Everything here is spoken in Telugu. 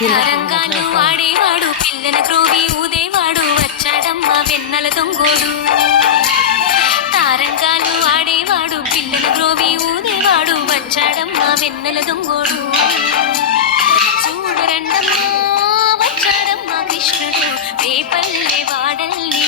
తరంగాలు ఆడేవాడు పిల్లల క్రోవి ఊదేవాడు వచ్చాడమ్మా వెన్నెల దొంగోడు. తారంగాలు ఆడేవాడు పిల్లల క్రోవి ఊదేవాడు వచ్చాడమ్మా వెన్నెల దొంగోడు. చూడరండమ్మా వచ్చాడమ్మా కృష్ణుడు రేపల్లె వాడల్ని